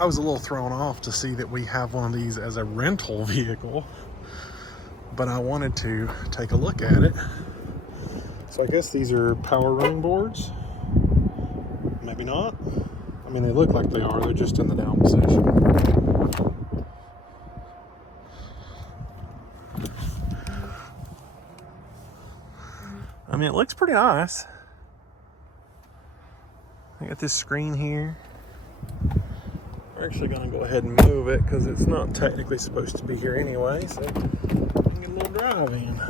I was a little thrown off to see that we have one of these as a rental vehicle, but I wanted to take a look at it. So I guess these are power running boards. Maybe not. I mean, they look like they are. They're just in the down position. I mean, it looks pretty nice. I got this screen here. We're actually going to go ahead and move it because it's not technically supposed to be here anyway. So we can get a little drive in.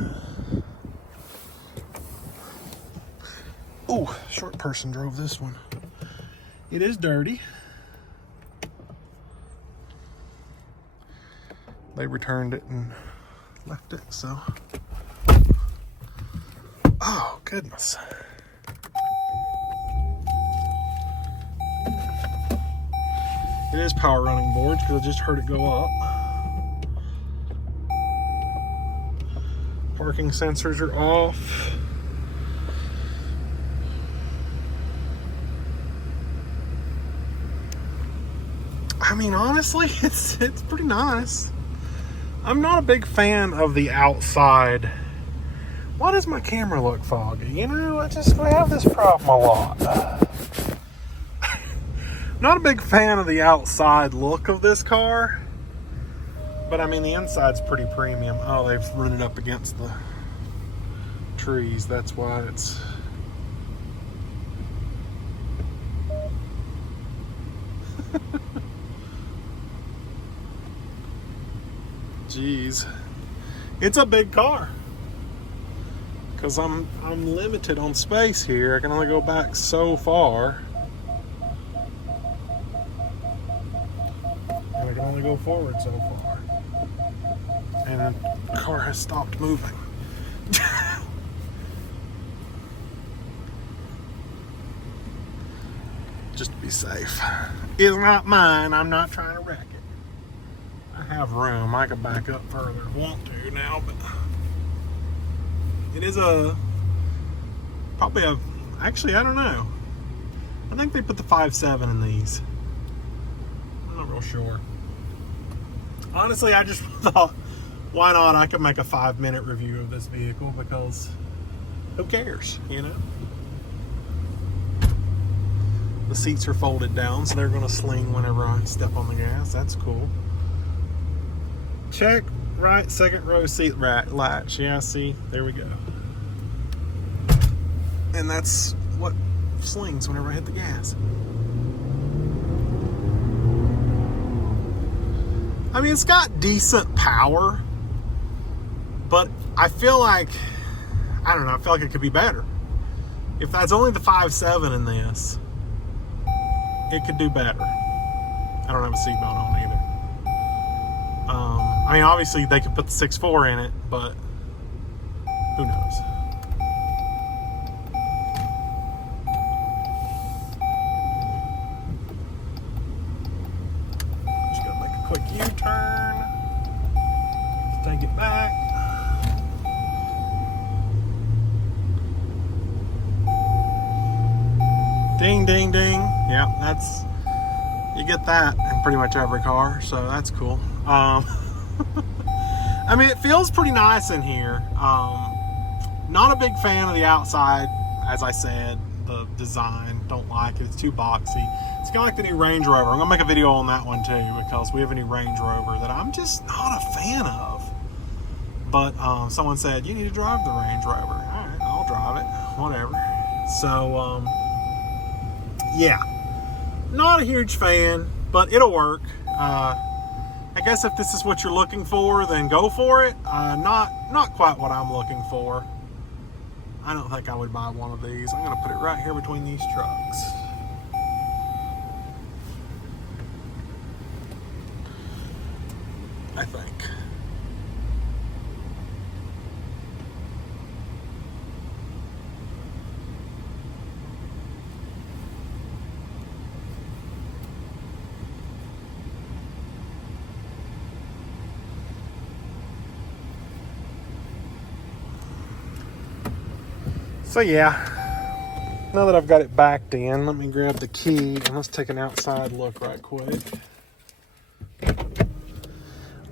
Oh, short person drove this one. It is dirty. They returned it and left it, so. Oh, goodness. It is power running boards because I just heard it go up. Parking sensors are off. I mean, honestly, it's pretty nice. I'm not a big fan of the outside. Why does my camera look foggy? You know, we have this problem a lot. Not a big fan of the outside look of this car. But I mean, the inside's pretty premium. Oh, they've run it up against the trees. That's why it's... Jeez, it's a big car because I'm limited on space here. I can only go back so far, and I can only go forward so far, and the car has stopped moving. Just to be safe. It's not mine. I'm not trying to wreck it. I have room. I can back up further if I want to now, but it is actually, I don't know. I think they put the 5.7 in these. I'm not real sure. Honestly, I just thought, why not? I could make a 5-minute review of this vehicle because who cares, you know? The seats are folded down, so they're going to sling whenever I step on the gas. That's cool. Check right second row seat latch. Yeah, see, there we go. And that's what slings whenever I hit the gas. I mean, it's got decent power, but I feel like, I don't know, I feel like it could be better. If that's only the 5.7 in this, it could do better. I don't have a seatbelt on either. I mean, obviously they could put the 6.4 in it, but who knows? Just gotta make a quick U-turn. Take it back. Ding, ding, ding. Yeah, you get that in pretty much every car, so that's cool. I mean, it feels pretty nice in here. Not a big fan of the outside, as I said. The design, don't like it. It's too boxy. It's kind of like the new Range Rover. I'm gonna make a video on that one too because we have a new Range Rover that I'm just not a fan of. But someone said you need to drive the Range Rover. All right, I'll drive it. Whatever. So yeah, not a huge fan, but it'll work. I guess if this is what you're looking for, then go for it. Not quite what I'm looking for. I don't think I would buy one of these. I'm going to put it right here between these trucks. I think. So yeah, now that I've got it backed in, let me grab the key and let's take an outside look right quick.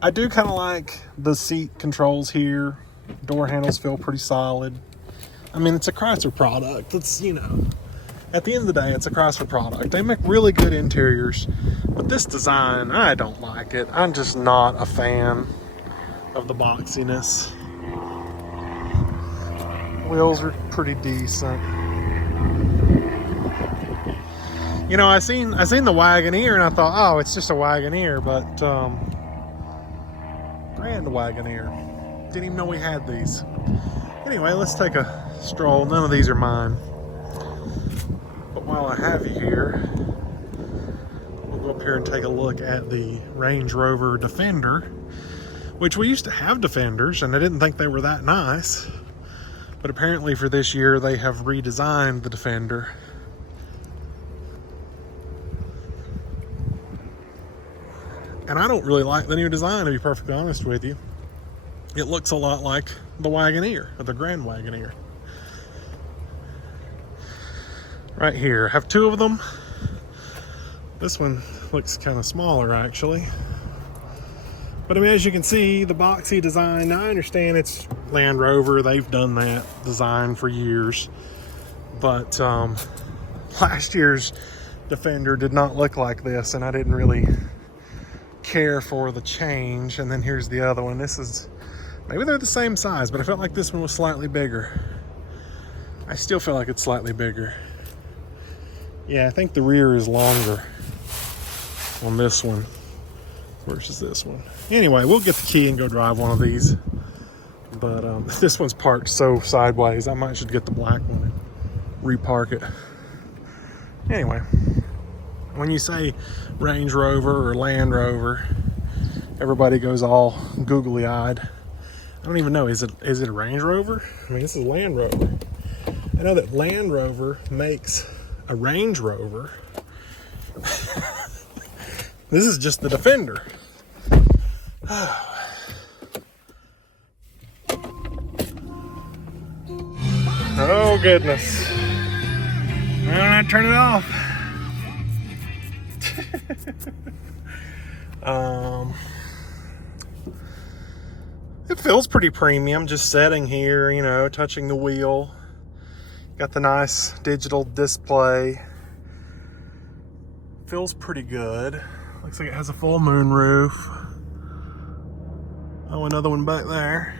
I do kind of like the seat controls here. Door handles feel pretty solid. I mean, it's a Chrysler product. It's, you know, at the end of the day, it's a Chrysler product. They make really good interiors, but this design, I don't like it. I'm just not a fan of the boxiness. Wheels are pretty decent. You know, I seen the Wagoneer and I thought, oh, it's just a Wagoneer, but Grand Wagoneer. Didn't even know we had these. Anyway, let's take a stroll. None of these are mine. But while I have you here, we'll go up here and take a look at the Range Rover Defender, which we used to have Defenders, and I didn't think they were that nice. But apparently for this year, they have redesigned the Defender. And I don't really like the new design, to be perfectly honest with you. It looks a lot like the Wagoneer, or the Grand Wagoneer. Right here, I have two of them. This one looks kind of smaller, actually. But I mean, as you can see, the boxy design, now I understand it's Land Rover. They've done that design for years. But last year's Defender did not look like this, and I didn't really care for the change. And then here's the other one. This is, maybe they're the same size, but I felt like this one was slightly bigger. I still feel like it's slightly bigger. Yeah, I think the rear is longer on this one versus this one. Anyway, we'll get the key and go drive one of these. But this one's parked so sideways, I might should get the black one and repark it. Anyway, when you say Range Rover or Land Rover, everybody goes all googly-eyed. I don't even know, is it a Range Rover? I mean, this is Land Rover. I know that Land Rover makes a Range Rover. This is just the Defender. Oh goodness. Why don't I turn it off? It feels pretty premium just sitting here, you know, touching the wheel. Got the nice digital display. Feels pretty good. Looks like it has a full moon roof. Oh, another one back there.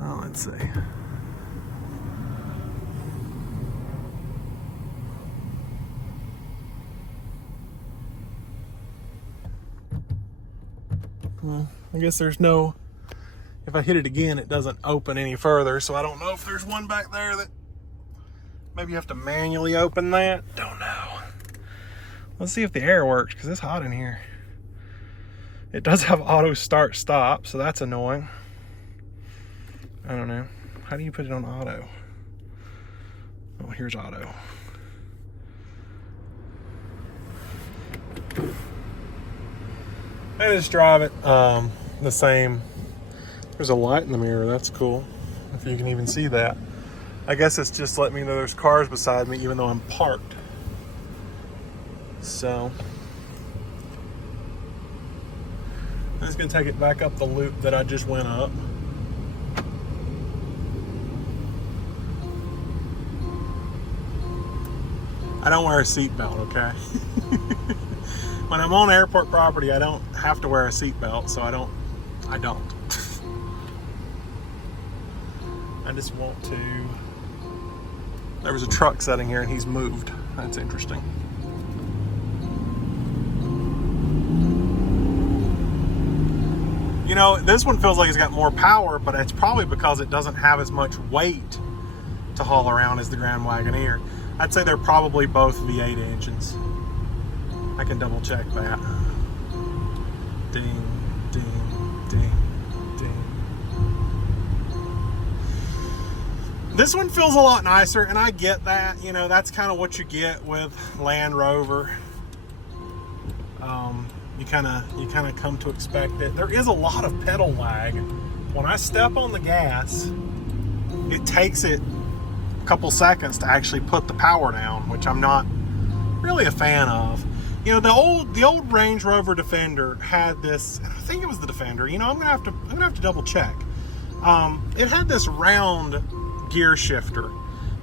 Oh, let's see. Well, I guess there's no, if I hit it again, it doesn't open any further. So I don't know if there's one back there that maybe you have to manually open that. Don't know. Let's see if the air works, because it's hot in here. It does have auto start stop, so that's annoying. I don't know. How do you put it on auto? Oh, here's auto. I just drive it the same. There's a light in the mirror. That's cool. If you can even see that. I guess it's just letting me know there's cars beside me, even though I'm parked. So I'm just gonna take it back up the loop that I just went up. I don't wear a seatbelt, okay? When I'm on airport property, I don't have to wear a seatbelt, so I don't. I just want to. There was a truck sitting here and he's moved. That's interesting. You know, this one feels like it's got more power, but it's probably because it doesn't have as much weight to haul around as the Grand Wagoneer. I'd say they're probably both V8 engines. I can double check that. Ding, ding, ding, ding. This one feels a lot nicer, and I get that. You know, that's kind of what you get with Land Rover. You kind of come to expect it. There is a lot of pedal lag. When I step on the gas, it takes it a couple seconds to actually put the power down, which I'm not really a fan of. You know, the old Range Rover Defender had this. I think it was the Defender. You know, I'm gonna have to double check. It had this round gear shifter,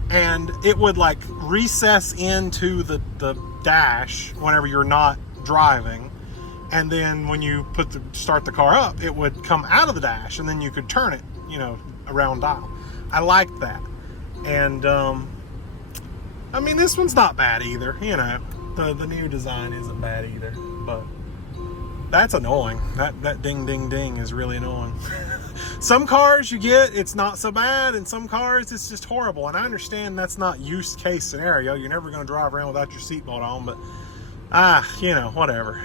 and it would like recess into the dash whenever you're not driving, and then when you start the car up, it would come out of the dash, and then you could turn it, you know, around dial. I liked that, and I mean, this one's not bad either. You know, the new design isn't bad either, but that's annoying. That ding ding ding is really annoying. Some cars you get, it's not so bad, and some cars it's just horrible. And I understand that's not use case scenario. You're never going to drive around without your seatbelt on, but you know, whatever.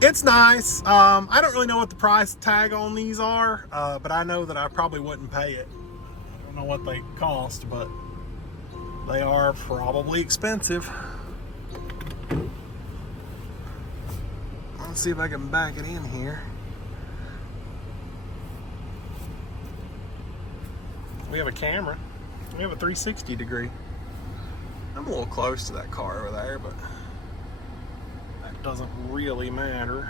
It's nice. I don't really know what the price tag on these are, but I know that I probably wouldn't pay it. I don't know what they cost, but they are probably expensive. Let's see if I can back it in here. We have a camera. We have a 360 degree. I'm a little close to that car over there, but that doesn't really matter.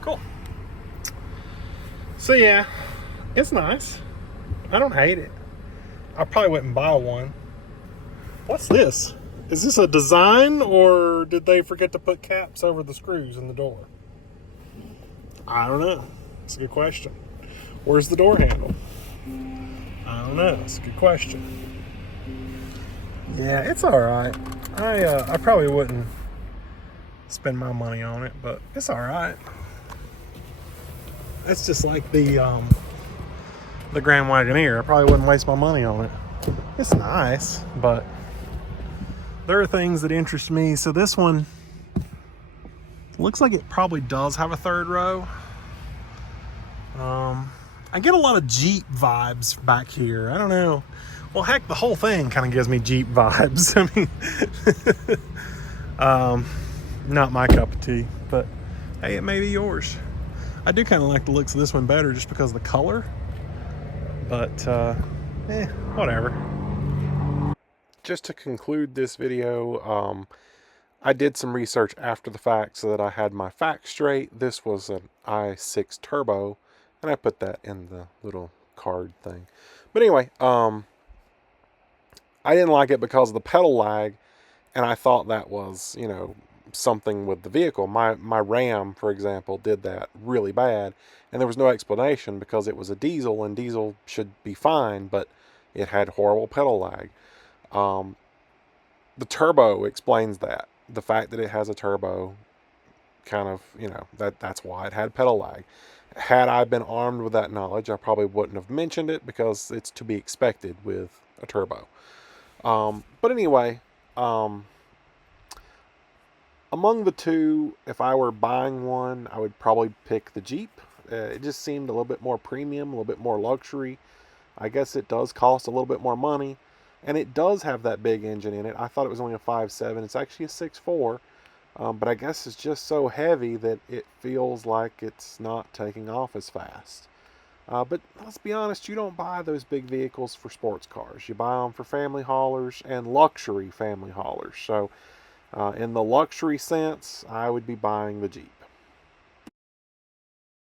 Cool. So yeah, it's nice. I don't hate it. I probably wouldn't buy one. What's this? Is this a design, or did they forget to put caps over the screws in the door? I don't know. It's a good question. Where's the door handle? I don't know. It's a good question. Yeah, it's all right. I probably wouldn't spend my money on it, but it's all right. It's just like the Grand Wagoneer. I probably wouldn't waste my money on it. It's nice, but there are things that interest me. So this one looks like it probably does have a third row. I get a lot of Jeep vibes back here. I don't know. Well, heck, the whole thing kind of gives me Jeep vibes. I mean, not my cup of tea, but hey, it may be yours. I do kind of like the looks of this one better just because of the color, but whatever. Just to conclude this video, I did some research after the fact so that I had my facts straight. This was an i6 turbo, and I put that in the little card thing. But anyway, I didn't like it because of the pedal lag, and I thought that was, you know, something with the vehicle. My Ram, for example, did that really bad, and there was no explanation because it was a diesel, and diesel should be fine, but it had horrible pedal lag. The turbo explains that. The fact that it has a turbo kind of, you know, that's why it had pedal lag. Had I been armed with that knowledge, I probably wouldn't have mentioned it because it's to be expected with a turbo. But anyway, among the two, if I were buying one, I would probably pick the Jeep. It just seemed a little bit more premium, a little bit more luxury. I guess it does cost a little bit more money. And it does have that big engine in it. I thought it was only a 5.7. It's actually a 6.4. But I guess it's just so heavy that it feels like it's not taking off as fast. But let's be honest, you don't buy those big vehicles for sports cars. You buy them for family haulers and luxury family haulers. So in the luxury sense, I would be buying the Jeep.